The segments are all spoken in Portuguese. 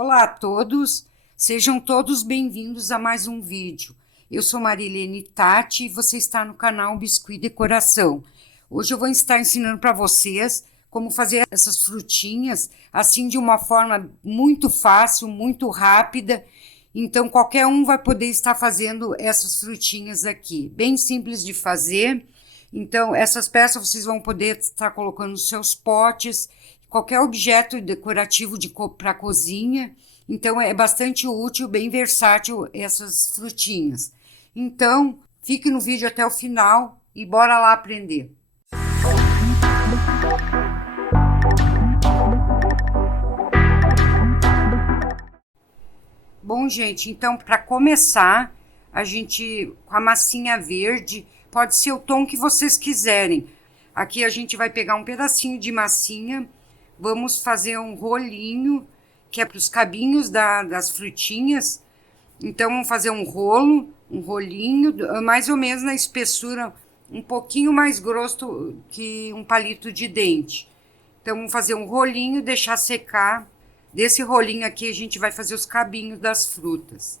Olá a todos, sejam todos bem-vindos a mais um vídeo. Eu sou Marilene Tati e você está no canal Biscuit Decoração. Hoje eu vou estar ensinando para vocês como fazer essas frutinhas assim de uma forma muito fácil, muito rápida. Então qualquer um vai poder estar fazendo essas frutinhas aqui, bem simples de fazer. Então essas peças vocês vão poder estar colocando nos seus potes, qualquer objeto decorativo para cozinha. Então é bastante útil, bem versátil essas frutinhas. Então fique no vídeo até o final e bora lá aprender. Bom, gente, então para começar, a gente com a massinha verde, pode ser o tom que vocês quiserem. Aqui a gente vai pegar um pedacinho de massinha, vamos fazer um rolinho, que é para os cabinhos das frutinhas. Então vamos fazer um rolinho, mais ou menos na espessura, um pouquinho mais grosso que um palito de dente. Então vamos fazer um rolinho, deixar secar. Desse rolinho aqui a gente vai fazer os cabinhos das frutas.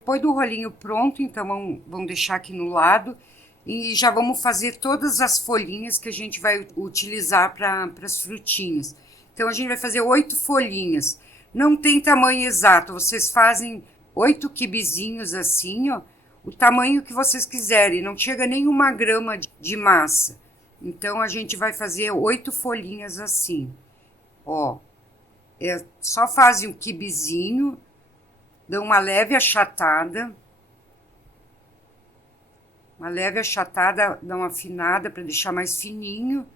Depois do rolinho pronto, então vamos deixar aqui no lado e já vamos fazer todas as folhinhas que a gente vai utilizar para as frutinhas. Então a gente vai fazer 8 folhinhas. Não tem tamanho exato, vocês fazem 8 quibezinhos assim, ó, o tamanho que vocês quiserem, não chega nem 1 grama de massa. Então a gente vai fazer 8 folhinhas assim, ó. Só fazem um quibezinho, dão uma leve achatada, dão uma afinada para deixar mais fininho.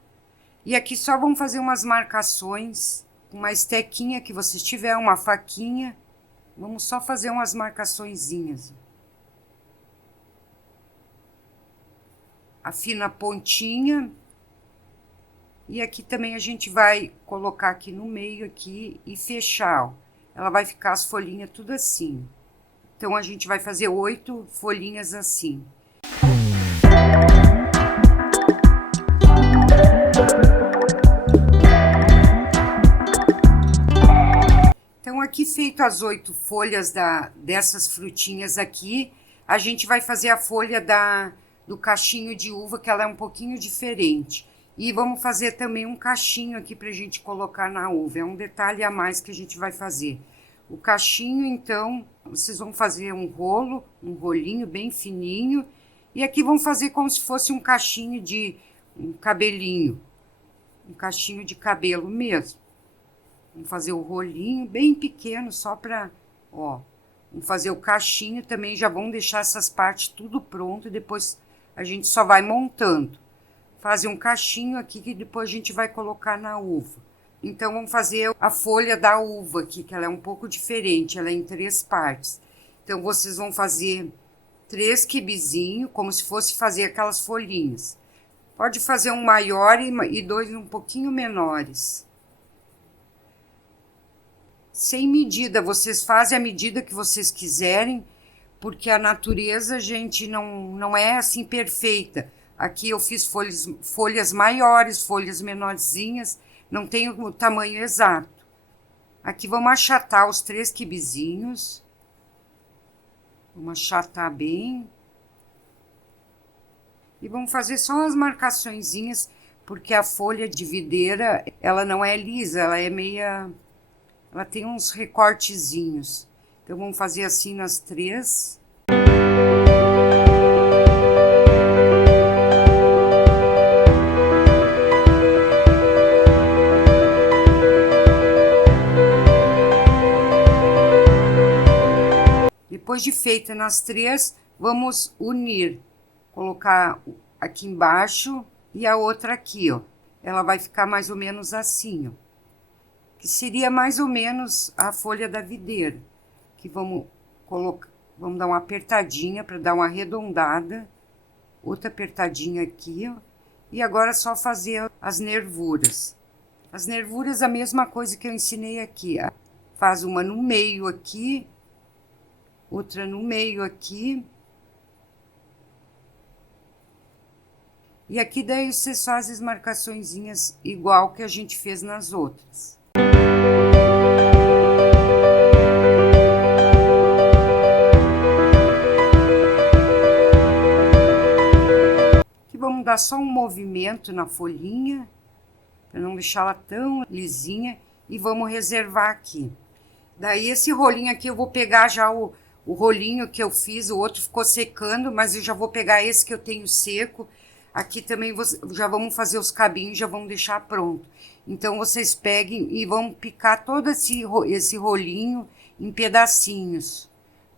E aqui só vamos fazer umas marcações, uma estequinha que vocês tiver, uma faquinha, vamos só fazer umas marcaçõezinhas. Afina a pontinha. E aqui também a gente vai colocar aqui no meio aqui e fechar, ó. Ela vai ficar as folhinhas tudo assim. Então a gente vai fazer 8 folhinhas assim. Então aqui feito as 8 folhas dessas frutinhas aqui, a gente vai fazer a folha do cachinho de uva, que ela é um pouquinho diferente. E vamos fazer também um cachinho aqui pra gente colocar na uva. É um detalhe a mais que a gente vai fazer. O cachinho, então, vocês vão fazer um rolinho bem fininho. E aqui vão fazer como se fosse um cachinho de um cabelinho. Um cachinho de cabelo mesmo. Vamos fazer o rolinho bem pequeno, só pra, ó. Vamos fazer o cachinho também, já vão deixar essas partes tudo pronto. E depois a gente só vai montando. Fazer um cachinho aqui que depois a gente vai colocar na uva. Então vamos fazer a folha da uva aqui, que ela é um pouco diferente, ela é em 3 partes. Então vocês vão fazer 3 quibezinhos, como se fosse fazer aquelas folhinhas. Pode fazer um maior e 2 um pouquinho menores. Sem medida, vocês fazem a medida que vocês quiserem, porque a natureza, gente, não é assim perfeita. Aqui eu fiz folhas maiores, folhas menorzinhas, não tem o tamanho exato. Aqui vamos achatar os 3 quibezinhos. Vamos achatar bem. E vamos fazer só as marcaçõezinhas, porque a folha de videira, ela não é lisa, ela é meia... Ela tem uns recortezinhos. Então vamos fazer assim nas 3. Depois de feita nas 3, vamos unir. Colocar aqui embaixo e a outra aqui, ó. Ela vai ficar mais ou menos assim, ó. Que seria mais ou menos a folha da videira. Que vamos colocar, vamos dar uma apertadinha para dar uma arredondada. Outra apertadinha aqui, ó. E agora é só fazer as nervuras. As nervuras, a mesma coisa que eu ensinei aqui, ó. Faz uma no meio aqui, outra no meio aqui. E aqui daí vocês fazem as marcaçõezinhas igual que a gente fez nas outras. dar só um movimento na folhinha, para não deixá-la tão lisinha, e vamos reservar aqui. Daí esse rolinho aqui eu vou pegar já o rolinho que eu fiz, o outro ficou secando, mas eu já vou pegar esse que eu tenho seco. Aqui também já vamos fazer os cabinhos, já vamos deixar pronto. Então vocês peguem e vão picar todo esse rolinho em pedacinhos,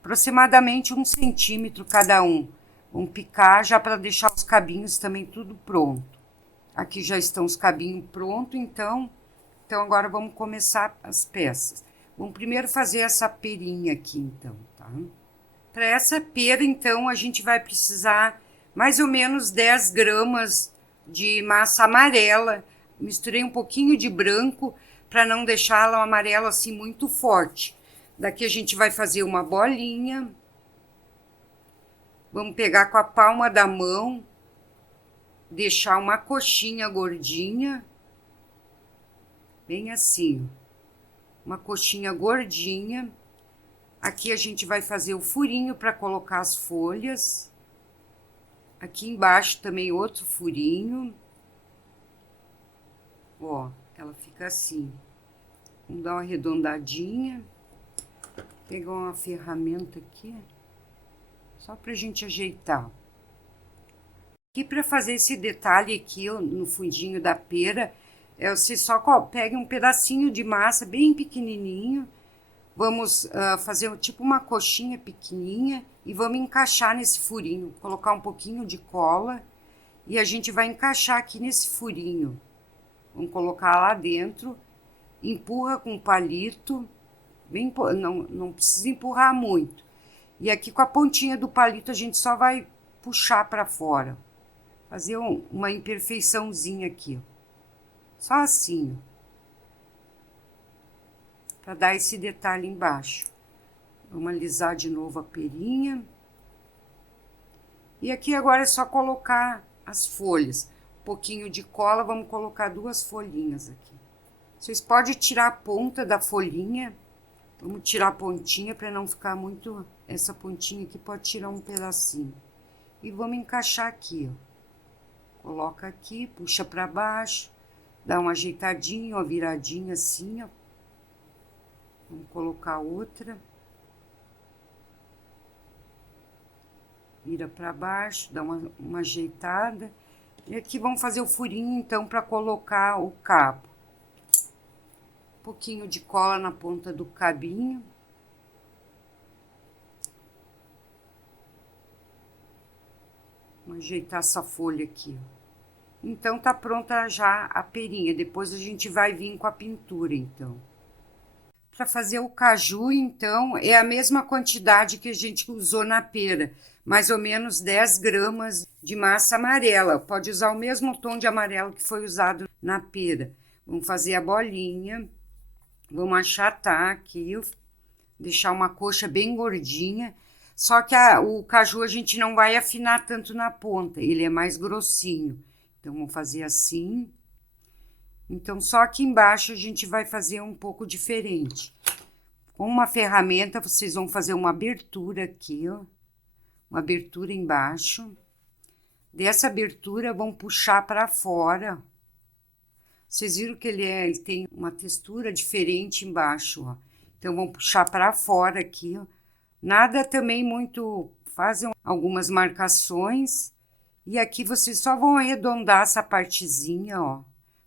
aproximadamente 1 centímetro cada um. Vamos picar já para deixar os cabinhos também tudo pronto. Aqui já estão os cabinhos prontos, então agora vamos começar as peças. Vamos primeiro fazer essa perinha aqui, então, tá? Para essa pera, então, a gente vai precisar mais ou menos 10 gramas de massa amarela. Misturei um pouquinho de branco para não deixá-la um amarelo assim muito forte. Daqui a gente vai fazer uma bolinha. Vamos pegar com a palma da mão, deixar uma coxinha gordinha, bem assim, uma coxinha gordinha. Aqui a gente vai fazer o furinho para colocar as folhas. Aqui embaixo também outro furinho. Ó, ela fica assim. Vamos dar uma arredondadinha. Pegar uma ferramenta aqui, só pra gente ajeitar. Aqui para fazer esse detalhe aqui no fundinho da pera, você só pega um pedacinho de massa bem pequenininho. Vamos fazer tipo uma coxinha pequenininha e vamos encaixar nesse furinho. Colocar um pouquinho de cola e a gente vai encaixar aqui nesse furinho. Vamos colocar lá dentro, empurra com o palito, não precisa empurrar muito. E aqui com a pontinha do palito a gente só vai puxar para fora. Fazer uma imperfeiçãozinha aqui, ó. Só assim, para dar esse detalhe embaixo. Vamos alisar de novo a perinha. E aqui agora é só colocar as folhas. Um pouquinho de cola, vamos colocar 2 folhinhas aqui. Vocês podem tirar a ponta da folhinha. Vamos tirar a pontinha para não ficar muito... Essa pontinha aqui pode tirar um pedacinho. E vamos encaixar aqui, ó. Coloca aqui, puxa para baixo. Dá uma ajeitadinha, uma viradinha assim, ó. Vamos colocar outra. Vira para baixo, dá uma ajeitada. E aqui vamos fazer o furinho, então, para colocar o cabo. Um pouquinho de cola na ponta do cabinho. Vamos ajeitar essa folha aqui, ó. Então, tá pronta já a perinha. Depois a gente vai vir com a pintura, então. Para fazer o caju, então, é a mesma quantidade que a gente usou na pera. Mais ou menos 10 gramas de massa amarela. Pode usar o mesmo tom de amarelo que foi usado na pera. Vamos fazer a bolinha. Vamos achatar aqui. Deixar uma coxa bem gordinha. Só que o caju a gente não vai afinar tanto na ponta. Ele é mais grossinho. Então, vamos fazer assim. Então, só aqui embaixo a gente vai fazer um pouco diferente. Com uma ferramenta, vocês vão fazer uma abertura aqui, ó. Uma abertura embaixo. Dessa abertura, vão puxar para fora. Vocês viram que ele tem uma textura diferente embaixo, ó. Então, vão puxar para fora aqui, ó. Nada também muito... Fazem algumas marcações. E aqui vocês só vão arredondar essa partezinha, ó.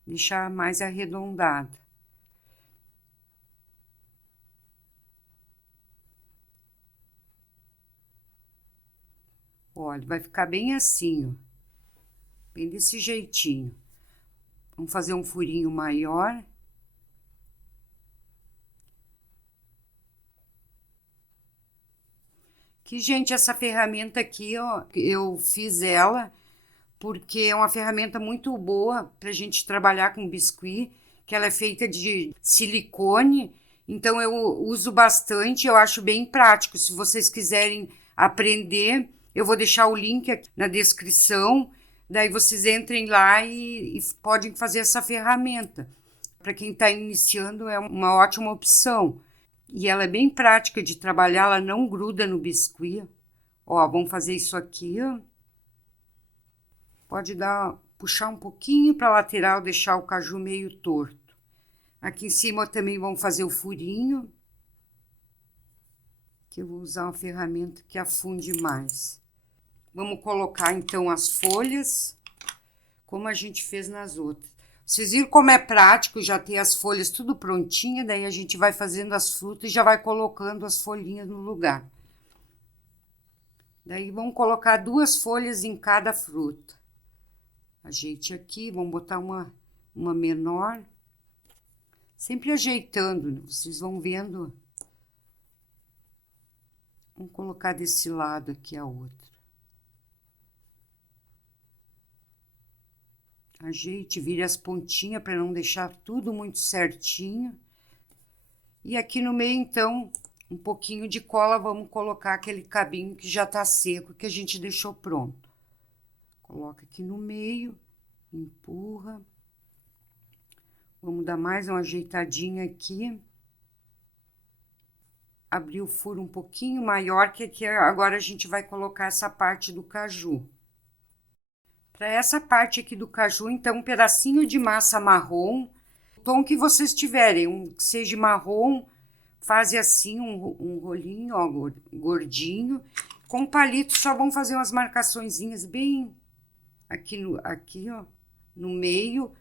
Deixar mais arredondada. Olha, vai ficar bem assim, ó. Bem desse jeitinho. Vamos fazer um furinho maior. Que, gente, essa ferramenta aqui, ó, eu fiz ela porque é uma ferramenta muito boa para a gente trabalhar com biscuit, que ela é feita de silicone, então eu uso bastante, eu acho bem prático. Se vocês quiserem aprender, eu vou deixar o link aqui na descrição, daí vocês entrem lá e podem fazer essa ferramenta. Para quem está iniciando, é uma ótima opção. E ela é bem prática de trabalhar, ela não gruda no biscuit. Ó, vamos fazer isso aqui, ó. Pode puxar um pouquinho para a lateral, deixar o caju meio torto. Aqui em cima também vamos fazer o furinho, que eu vou usar uma ferramenta que afunde mais. Vamos colocar então as folhas, como a gente fez nas outras. Vocês viram como é prático já ter as folhas tudo prontinha, daí a gente vai fazendo as frutas e já vai colocando as folhinhas no lugar. Daí vamos colocar 2 folhas em cada fruta. Ajeite aqui, vamos botar uma menor. Sempre ajeitando, né? Vocês vão vendo. Vamos colocar desse lado aqui a outra. Ajeite, vire as pontinhas para não deixar tudo muito certinho. E aqui no meio, então, um pouquinho de cola, vamos colocar aquele cabinho que já tá seco, que a gente deixou pronto. Coloca aqui no meio, empurra. Vamos dar mais uma ajeitadinha aqui. Abrir o furo um pouquinho maior, que aqui agora a gente vai colocar essa parte do caju. Para essa parte aqui do caju, então, um pedacinho de massa marrom, o tom que vocês tiverem, que seja marrom, faz assim um rolinho, ó, gordinho. Com palito só vão fazer umas marcaçõezinhas bem aqui, ó, no meio,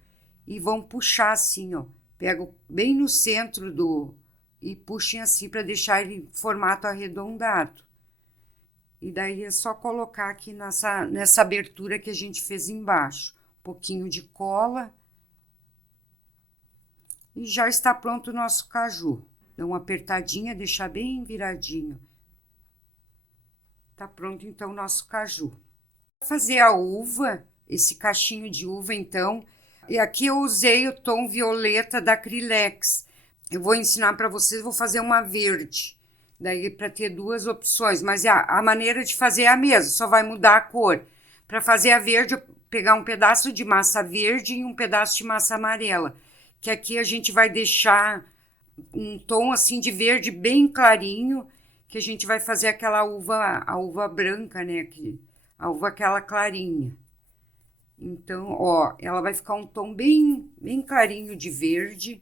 e vão puxar assim, ó. Pego bem no centro e puxem assim para deixar ele em formato arredondado. E daí é só colocar aqui nessa abertura que a gente fez embaixo. Um pouquinho de cola. E já está pronto o nosso caju. Dá uma apertadinha, deixar bem viradinho. Tá pronto então o nosso caju. Para fazer a uva, esse cachinho de uva então, e aqui eu usei o tom violeta da Acrylex. Eu vou ensinar para vocês, vou fazer uma verde. Daí para ter 2 opções, mas a maneira de fazer é a mesma, só vai mudar a cor. Para fazer a verde, eu pegar um pedaço de massa verde e um pedaço de massa amarela, que aqui a gente vai deixar um tom assim de verde bem clarinho, que a gente vai fazer aquela a uva branca, né, a uva aquela clarinha. Então, ó, ela vai ficar um tom bem clarinho de verde,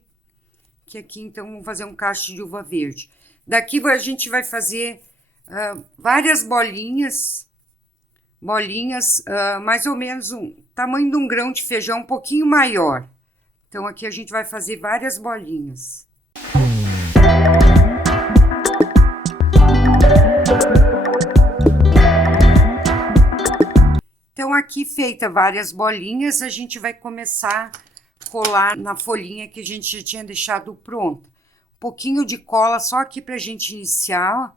que aqui então vamos fazer um cacho de uva verde. Daqui a gente vai fazer várias bolinhas, mais ou menos tamanho de um grão de feijão, um pouquinho maior. Então, aqui a gente vai fazer várias bolinhas. Então, aqui feita várias bolinhas, a gente vai começar a colar na folhinha que a gente já tinha deixado pronta. Pouquinho de cola só aqui pra gente iniciar, ó.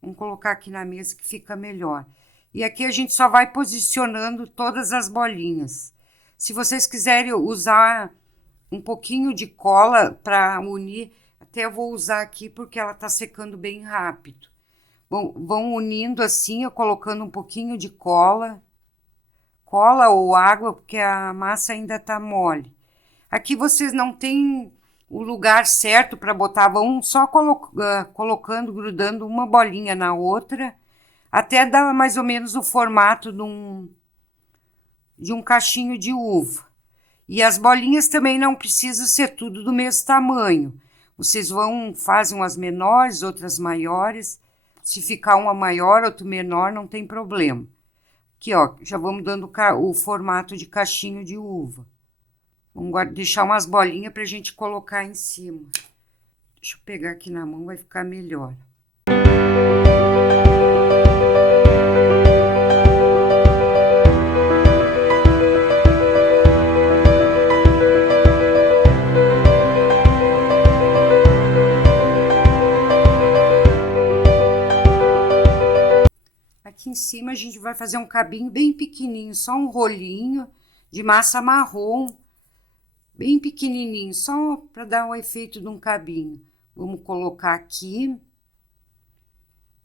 Vamos colocar aqui na mesa que fica melhor. E aqui a gente só vai posicionando todas as bolinhas. Se vocês quiserem usar um pouquinho de cola para unir, até eu vou usar aqui porque ela tá secando bem rápido. Bom, vão unindo assim, eu colocando um pouquinho de cola ou água, porque a massa ainda tá mole. Aqui vocês não têm o lugar certo para botar, vão só colocando, grudando uma bolinha na outra, até dar mais ou menos o formato de um cachinho de uva. E as bolinhas também não precisam ser tudo do mesmo tamanho. Vocês fazem umas menores, outras maiores. Se ficar uma maior, outra menor, não tem problema. Aqui, ó, já vamos dando o formato de cachinho de uva. Vamos deixar umas bolinhas para a gente colocar em cima. Deixa eu pegar aqui na mão, vai ficar melhor. Aqui em cima a gente vai fazer um cabinho bem pequenininho, só um rolinho de massa marrom. Bem pequenininho, só para dar um efeito de um cabinho. Vamos colocar aqui.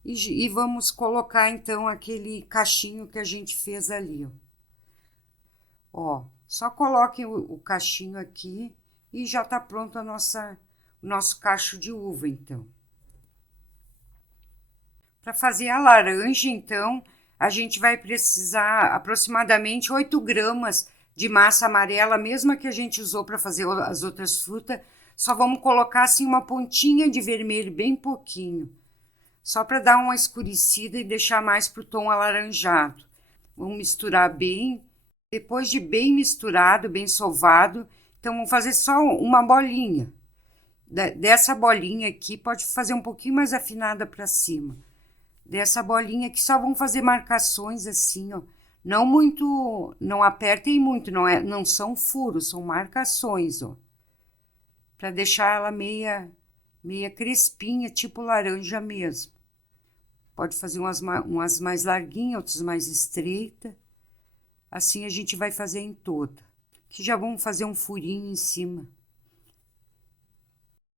E vamos colocar, então, aquele cachinho que a gente fez ali, ó. Só coloquem o cachinho aqui e já tá pronto o nosso cacho de uva, então. Para fazer a laranja, então, a gente vai precisar aproximadamente 8 gramas de massa amarela, mesma que a gente usou para fazer as outras frutas. Só vamos colocar assim uma pontinha de vermelho, bem pouquinho, só para dar uma escurecida e deixar mais para o tom alaranjado. Vamos misturar bem. Depois de bem misturado, bem sovado, então vamos fazer só uma bolinha. Dessa bolinha aqui, pode fazer um pouquinho mais afinada para cima. Dessa bolinha aqui, só vamos fazer marcações assim, ó. Não muito, não apertem muito, não são furos, são marcações, ó. Para deixar ela meia crespinha, tipo laranja mesmo. Pode fazer umas mais larguinhas, outras mais estreitas. Assim a gente vai fazer em toda. Aqui já vamos fazer um furinho em cima.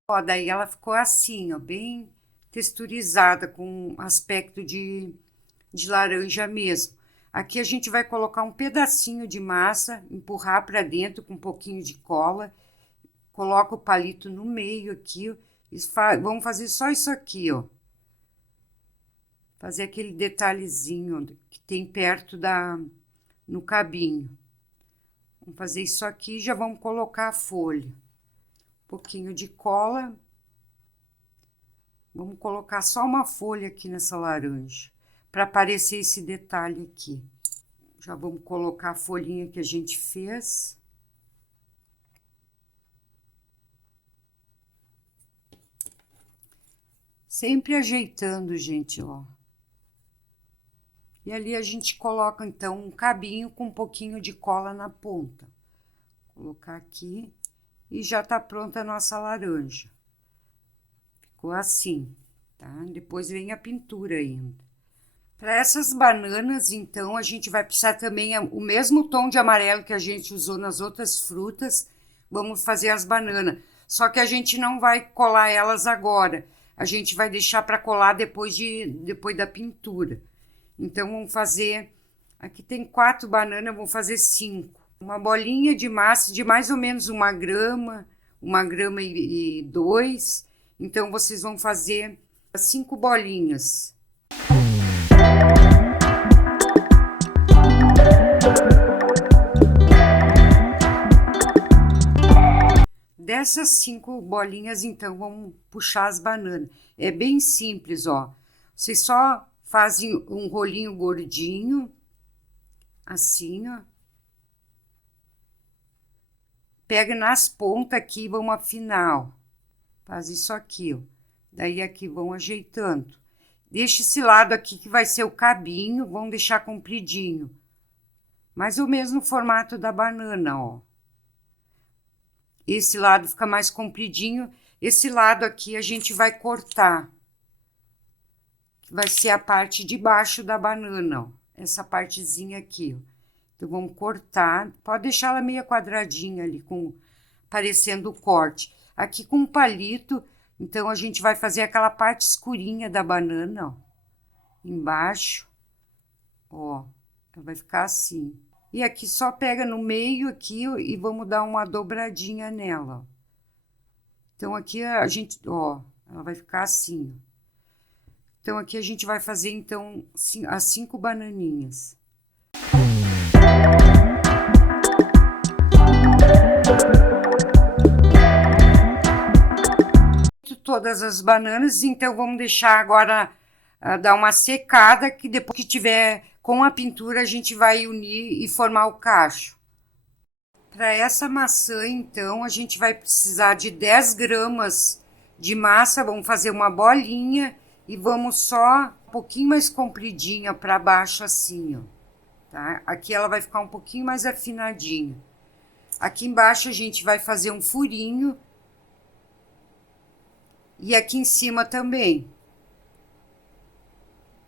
Ó, daí ela ficou assim, ó, bem texturizada, com aspecto de laranja mesmo. Aqui a gente vai colocar um pedacinho de massa, empurrar para dentro com um pouquinho de cola. Coloca o palito no meio aqui, ó, vamos fazer só isso aqui, ó. Fazer aquele detalhezinho que tem perto no cabinho. Vamos fazer isso aqui e já vamos colocar a folha. Um pouquinho de cola. Vamos colocar só uma folha aqui nessa laranja, para aparecer esse detalhe aqui. Já vamos colocar a folhinha que a gente fez. Sempre ajeitando, gente, ó. E ali a gente coloca, então, um cabinho com um pouquinho de cola na ponta. Vou colocar aqui e já tá pronta a nossa laranja. Ficou assim, tá? Depois vem a pintura ainda. Para essas bananas, então, a gente vai precisar também o mesmo tom de amarelo que a gente usou nas outras frutas. Vamos fazer as bananas. Só que a gente não vai colar elas agora. A gente vai deixar para colar depois da pintura. Então, vamos fazer... Aqui tem 4 bananas, vou fazer 5. Uma bolinha de massa de mais ou menos 1 grama e 2. Então, vocês vão fazer 5 bolinhas. Dessas 5 bolinhas, então, vamos puxar as bananas. É bem simples, ó. Vocês só fazem um rolinho gordinho, assim, ó. Pega nas pontas aqui e vamos afinar, ó. Faz isso aqui, ó. Daí aqui vão ajeitando. Deixa esse lado aqui que vai ser o cabinho, vamos deixar compridinho. Mais ou menos no formato da banana, ó. Esse lado fica mais compridinho. Esse lado aqui a gente vai cortar. Vai ser a parte de baixo da banana, ó. Essa partezinha aqui, ó. Então, vamos cortar. Pode deixar ela meio quadradinha ali, parecendo o corte. Aqui com um palito, então, a gente vai fazer aquela parte escurinha da banana, ó. Embaixo, ó. Ela vai ficar assim. E aqui só pega no meio aqui e vamos dar uma dobradinha nela, ó. Então, aqui a gente, ó, ela vai ficar assim, ó. Então, aqui a gente vai fazer, então, as 5 bananinhas. Todas as bananas, então, vamos deixar agora dar uma secada, que depois que tiver com a pintura, a gente vai unir e formar o cacho. Para essa maçã, então, a gente vai precisar de 10 gramas de massa, vamos fazer uma bolinha e vamos só um pouquinho mais compridinha para baixo assim, ó, tá? Aqui ela vai ficar um pouquinho mais afinadinha. Aqui embaixo a gente vai fazer um furinho e aqui em cima também,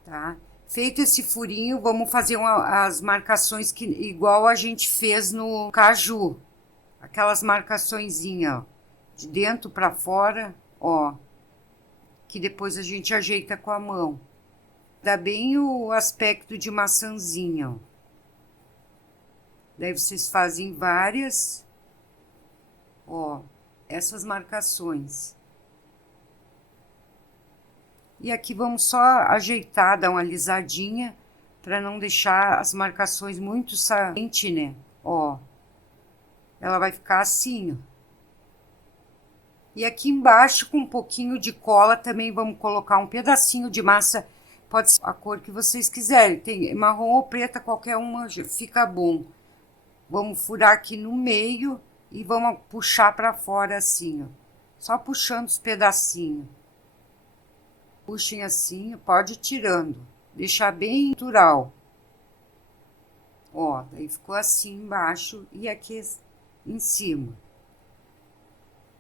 tá? Feito esse furinho, vamos fazer as marcações que igual a gente fez no caju. Aquelas marcaçõezinhas, ó, de dentro para fora, ó, que depois a gente ajeita com a mão. Dá bem o aspecto de maçãzinha, ó. Daí vocês fazem várias, ó, essas marcações. E aqui vamos só ajeitar, dar uma alisadinha, para não deixar as marcações muito salientes, né? Ó, ela vai ficar assim, ó. E aqui embaixo, com um pouquinho de cola, também vamos colocar um pedacinho de massa, pode ser a cor que vocês quiserem, tem marrom ou preta, qualquer uma fica bom. Vamos furar aqui no meio e vamos puxar para fora assim, ó. Só puxando os pedacinhos. Puxem assim, pode ir tirando. Deixar bem natural. Ó, daí ficou assim embaixo e aqui em cima.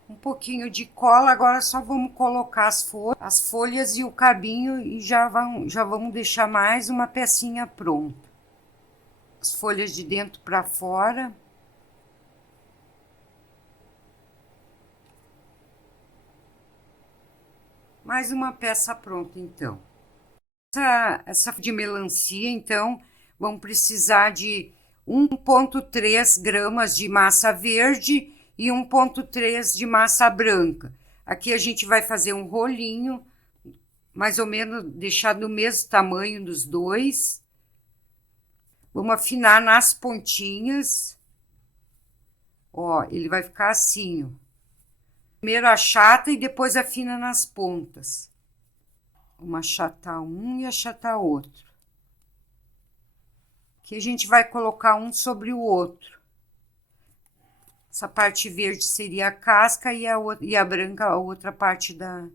Um pouquinho de cola, agora só vamos colocar as folhas e o cabinho e já vamos deixar mais uma pecinha pronta. As folhas de dentro para fora. Mais uma peça pronta, então. Essa de melancia, então, vamos precisar de 1,3 gramas de massa verde e 1,3 de massa branca. Aqui a gente vai fazer um rolinho, mais ou menos deixar do mesmo tamanho dos dois. Vamos afinar nas pontinhas. Ó, ele vai ficar assim, ó. Primeiro achata e depois afina nas pontas. Vamos achatar um e achatar outro. Aqui a gente vai colocar um sobre o outro. Essa parte verde seria a casca e a branca a outra parte da...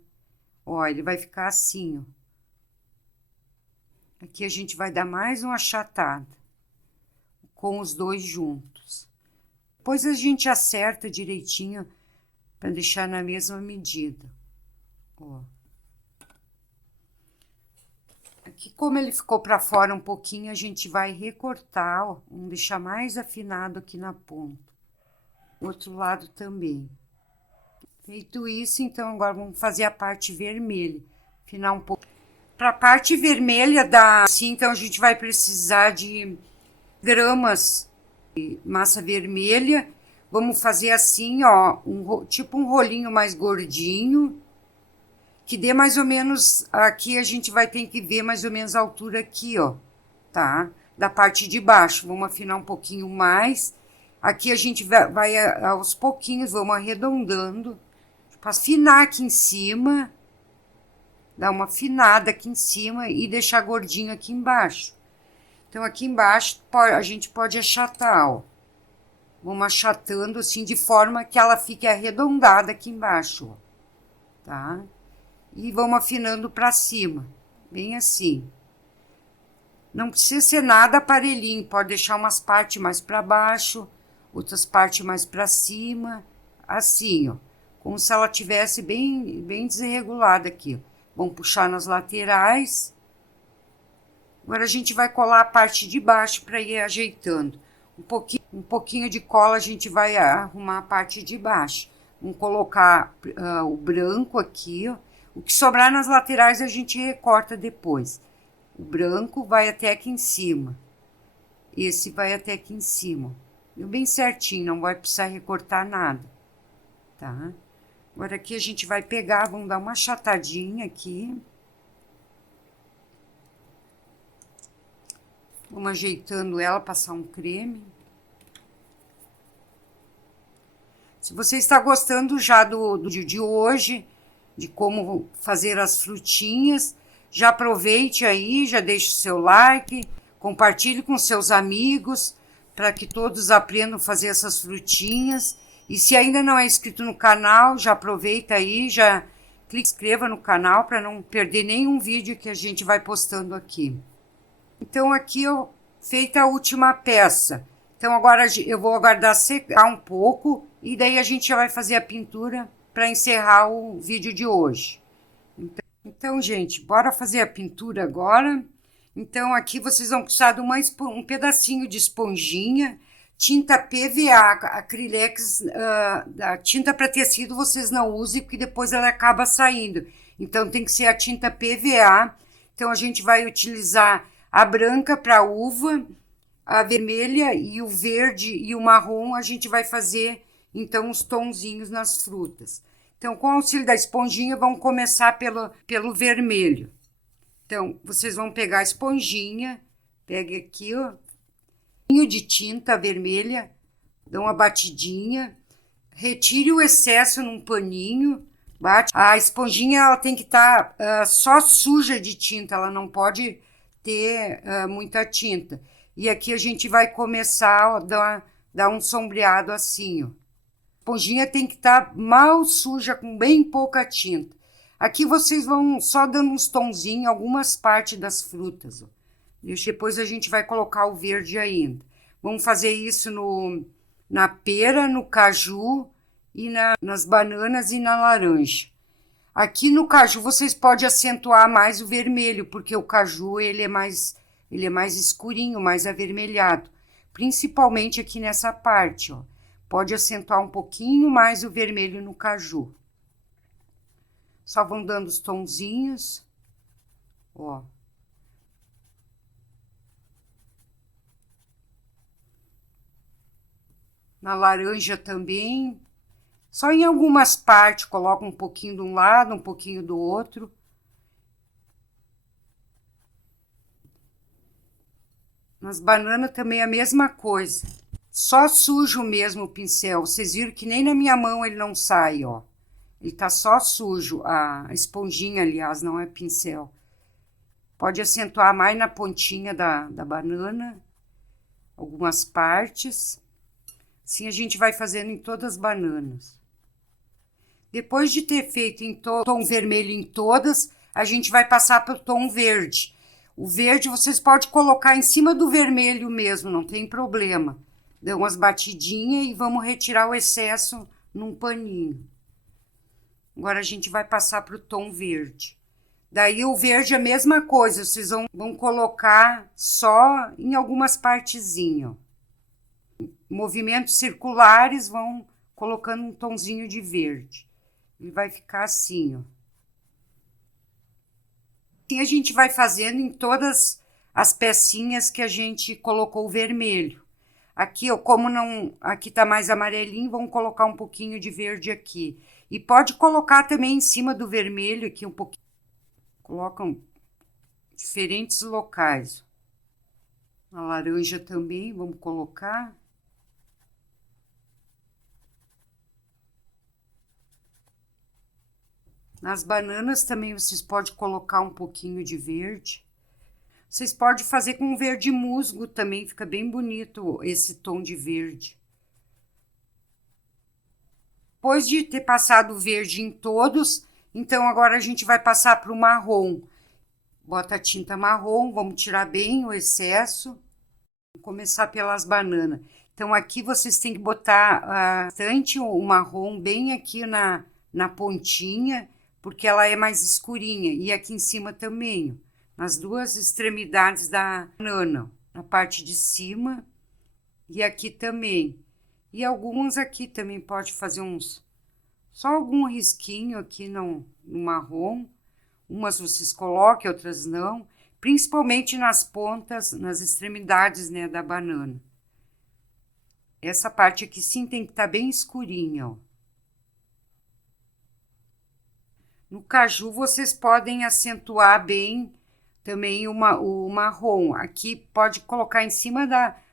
Ó, ele vai ficar assim, ó. Aqui a gente vai dar mais uma achatada com os dois juntos. Depois a gente acerta direitinho para deixar na mesma medida. Ó. Aqui, como ele ficou para fora um pouquinho, a gente vai recortar, ó. Vamos deixar mais afinado aqui na ponta. Outro lado também. Feito isso, então, agora vamos fazer a parte vermelha. Afinar um pouco. Para a parte vermelha assim, então a gente vai precisar de gramas de massa vermelha. Vamos fazer assim, ó, tipo um rolinho mais gordinho, que dê mais ou menos, aqui a gente vai ter que ver mais ou menos a altura aqui, ó, tá? Da parte de baixo, vamos afinar um pouquinho mais. Aqui a gente vai aos pouquinhos, vamos arredondando, para afinar aqui em cima, dar uma afinada aqui em cima e deixar gordinho aqui embaixo. Então, aqui embaixo a gente pode achatar, ó. Vamos achatando assim, de forma que ela fique arredondada aqui embaixo, ó, tá? E vamos afinando para cima, bem assim. Não precisa ser nada aparelhinho, pode deixar umas partes mais para baixo, outras partes mais para cima, assim, ó. Como se ela tivesse bem desregulada aqui, ó. Vamos puxar nas laterais. Agora a gente vai colar a parte de baixo para ir ajeitando. Um pouquinho de cola a gente vai arrumar a parte de baixo. Vamos colocar o branco aqui, ó. O que sobrar nas laterais a gente recorta depois. O branco vai até aqui em cima. Esse vai até aqui em cima. Deu bem certinho, não vai precisar recortar nada, tá? Agora aqui a gente vai pegar, vamos dar uma achatadinha aqui. Vamos ajeitando ela, passar um creme. Se você está gostando já do vídeo de hoje, de como fazer as frutinhas, já aproveite aí, já deixe o seu like, compartilhe com seus amigos, para que todos aprendam a fazer essas frutinhas. E se ainda não é inscrito no canal, já aproveita aí, já clique, inscreva no canal para não perder nenhum vídeo que a gente vai postando aqui. Então, aqui, ó, feita a última peça. Então, agora eu vou aguardar secar um pouco e daí a gente já vai fazer a pintura para encerrar o vídeo de hoje. Então, gente, bora fazer a pintura agora. Então, aqui vocês vão precisar de um pedacinho de esponjinha, tinta PVA, acrylex, a tinta para tecido vocês não usem, porque depois ela acaba saindo. Então, tem que ser a tinta PVA. Então, a gente vai utilizar a branca para uva, a vermelha e o verde e o marrom, a gente vai fazer, então, os tonzinhos nas frutas. Então, com o auxílio da esponjinha, vamos começar pelo vermelho. Então, vocês vão pegar a esponjinha, Pegue aqui, ó, um pouquinho de tinta vermelha, dá uma batidinha, retire o excesso num paninho, bate. A esponjinha ela tem que estar só suja de tinta, ela não pode ter muita tinta. E aqui a gente vai começar a dar um sombreado assim, ó. A esponjinha tem que estar mal suja, com bem pouca tinta. Aqui vocês vão só dando uns tonzinhos em algumas partes das frutas, ó. Depois a gente vai colocar o verde ainda. Vamos fazer isso na pera, no caju e nas bananas e na laranja. Aqui no caju vocês podem acentuar mais o vermelho, porque o caju ele é mais escurinho, mais avermelhado. Principalmente aqui nessa parte, ó. Pode acentuar um pouquinho mais o vermelho no caju. Só vão dando os tonzinhos, ó. Na laranja também. Só em algumas partes, coloca um pouquinho de um lado, um pouquinho do outro. Nas bananas também a mesma coisa. Só sujo mesmo o pincel. Vocês viram que nem na minha mão ele não sai, ó. Ele tá só sujo. A esponjinha, aliás, não é pincel. Pode acentuar mais na pontinha da banana. Algumas partes. Assim a gente vai fazendo em todas as bananas. Depois de ter feito em tom vermelho em todas, a gente vai passar para o tom verde. O verde vocês podem colocar em cima do vermelho mesmo, não tem problema. Dá umas batidinhas e vamos retirar o excesso num paninho. Agora a gente vai passar para o tom verde. Daí o verde é a mesma coisa, vocês vão colocar só em algumas partezinhas. Movimentos circulares vão colocando um tonzinho de verde. Ele vai ficar assim, ó. Assim a gente vai fazendo em todas as pecinhas que a gente colocou o vermelho. Aqui, ó, como não, aqui tá mais amarelinho, vamos colocar um pouquinho de verde aqui. E pode colocar também em cima do vermelho aqui um pouquinho. Colocam diferentes locais. A laranja também, vamos colocar. Nas bananas também vocês podem colocar um pouquinho de verde. Vocês podem fazer com verde musgo também, fica bem bonito esse tom de verde. Depois de ter passado o verde em todos, então agora a gente vai passar para o marrom. Bota a tinta marrom, vamos tirar bem o excesso. Vou começar pelas bananas. Então aqui vocês têm que botar bastante o marrom bem aqui na pontinha, porque ela é mais escurinha. E aqui em cima também, nas duas extremidades da banana, na parte de cima e aqui também. E algumas aqui também pode fazer só algum risquinho aqui no marrom. Umas vocês colocam, outras não. Principalmente nas pontas, nas extremidades, né, da banana. Essa parte aqui sim tem que estar bem escurinha, ó. No caju, vocês podem acentuar bem também o marrom. Aqui pode colocar em cima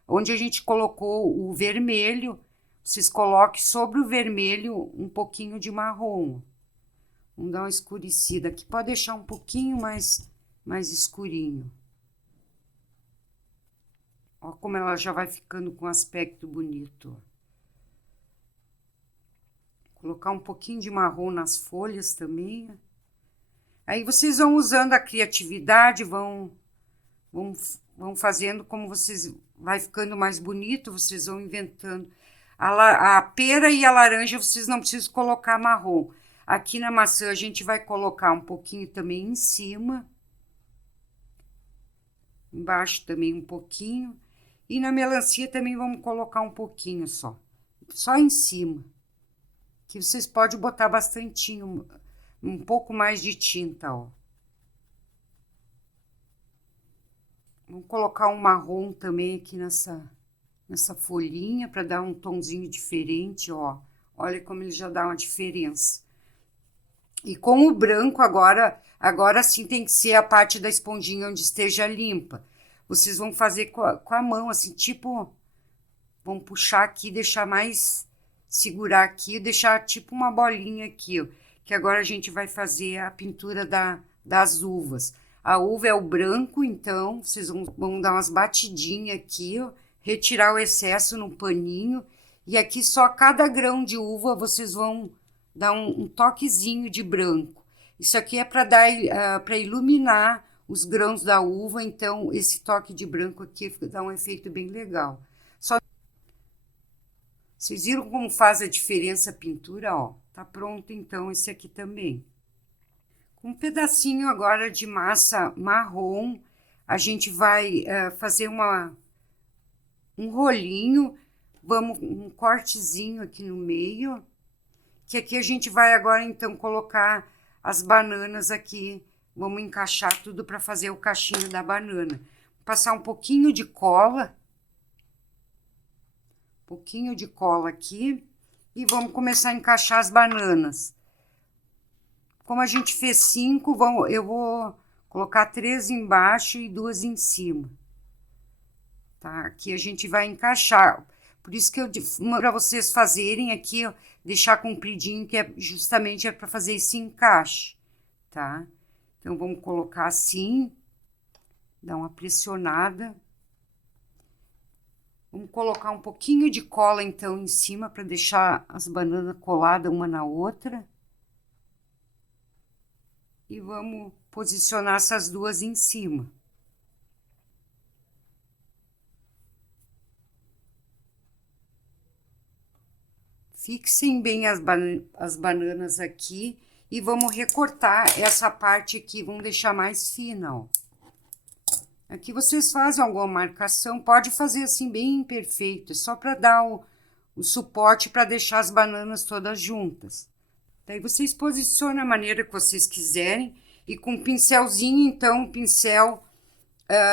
onde a gente colocou o vermelho. Vocês coloquem sobre o vermelho um pouquinho de marrom. Vamos dar uma escurecida. Aqui pode deixar um pouquinho mais escurinho. Ó como ela já vai ficando com aspecto bonito, ó. Colocar um pouquinho de marrom nas folhas também. Aí vocês vão usando a criatividade, vão fazendo como vocês... Vai ficando mais bonito, vocês vão inventando. A pera e a laranja vocês não precisam colocar marrom. Aqui na maçã a gente vai colocar um pouquinho também em cima. Embaixo também um pouquinho. E na melancia também vamos colocar um pouquinho só. Só em cima. Que vocês podem botar bastante, um pouco mais de tinta, ó. Vamos colocar um marrom também aqui nessa folhinha para dar um tonzinho diferente, ó. Olha como ele já dá uma diferença. E com o branco agora sim tem que ser a parte da esponjinha onde esteja limpa. vocês vão fazer com a mão, assim, tipo, vão puxar aqui, deixar mais, segurar aqui, deixar tipo uma bolinha aqui, ó, que agora a gente vai fazer a pintura das uvas. A uva é o branco, então vocês vão dar umas batidinhas aqui, ó, retirar o excesso no paninho, e aqui só cada grão de uva vocês vão dar um toquezinho de branco. Isso aqui é para dar, para iluminar os grãos da uva, então esse toque de branco aqui dá um efeito bem legal. Vocês viram como faz a diferença a pintura, ó? Tá pronto então esse aqui também. Com um pedacinho agora de massa marrom, a gente vai fazer um rolinho, um cortezinho aqui no meio, que aqui a gente vai agora então colocar as bananas aqui, vamos encaixar tudo para fazer o cachinho da banana. Passar um pouquinho de cola, aqui, e vamos começar a encaixar as bananas. Como a gente fez 5, eu vou colocar 3 embaixo e 2 em cima. Tá? Aqui a gente vai encaixar. Por isso que eu para vocês fazerem aqui, ó, deixar compridinho, que é justamente para fazer esse encaixe, tá? Então vamos colocar assim, dar uma pressionada. Vamos colocar um pouquinho de cola então em cima para deixar as bananas coladas uma na outra. E vamos posicionar essas duas em cima. Fixem bem as bananas aqui e vamos recortar essa parte aqui, vamos deixar mais fina, ó. Aqui vocês fazem alguma marcação, pode fazer assim bem perfeito, só para dar o suporte para deixar as bananas todas juntas. Daí vocês posicionam a maneira que vocês quiserem e com um pincelzinho, então, um pincel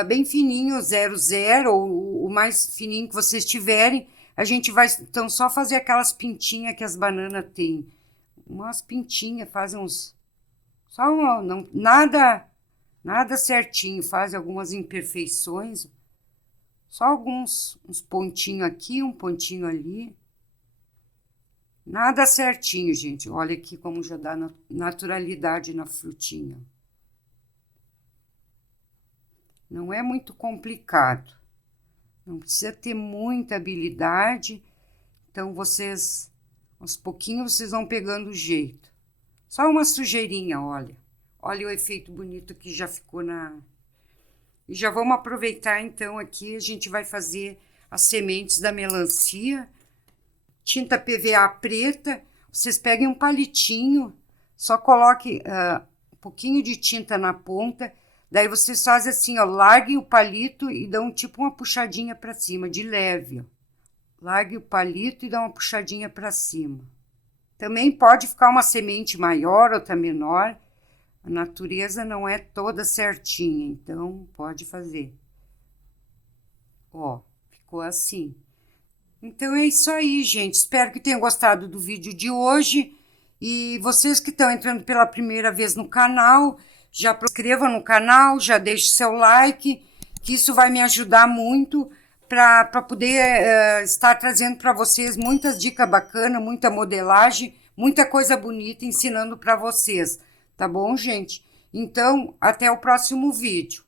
bem fininho, 00, ou o mais fininho que vocês tiverem, a gente vai, então, só fazer aquelas pintinhas que as bananas têm. Umas pintinhas, fazem uns... Só nada certinho, faz algumas imperfeições. Só uns pontinhos aqui, um pontinho ali. Nada certinho, gente. Olha aqui como já dá naturalidade na frutinha. Não é muito complicado. Não precisa ter muita habilidade. Então, vocês, aos pouquinhos, vocês vão pegando o jeito. Só uma sujeirinha, olha. Olha o efeito bonito que já ficou E já vamos aproveitar, então, aqui a gente vai fazer as sementes da melancia. Tinta PVA preta. Vocês peguem um palitinho, só coloque um pouquinho de tinta na ponta. Daí vocês fazem assim, ó, larguem o palito e dão tipo uma puxadinha para cima, de leve, ó. Largue o palito e dá uma puxadinha para cima. Também pode ficar uma semente maior, outra menor. A natureza não é toda certinha, então pode fazer. Ó, ficou assim. Então é isso aí, gente. Espero que tenham gostado do vídeo de hoje. E vocês que estão entrando pela primeira vez no canal, já se inscrevam no canal, já deixe seu like, que isso vai me ajudar muito para poder estar trazendo para vocês muitas dicas bacanas, muita modelagem, muita coisa bonita ensinando para vocês. Tá bom, gente? Então, até o próximo vídeo.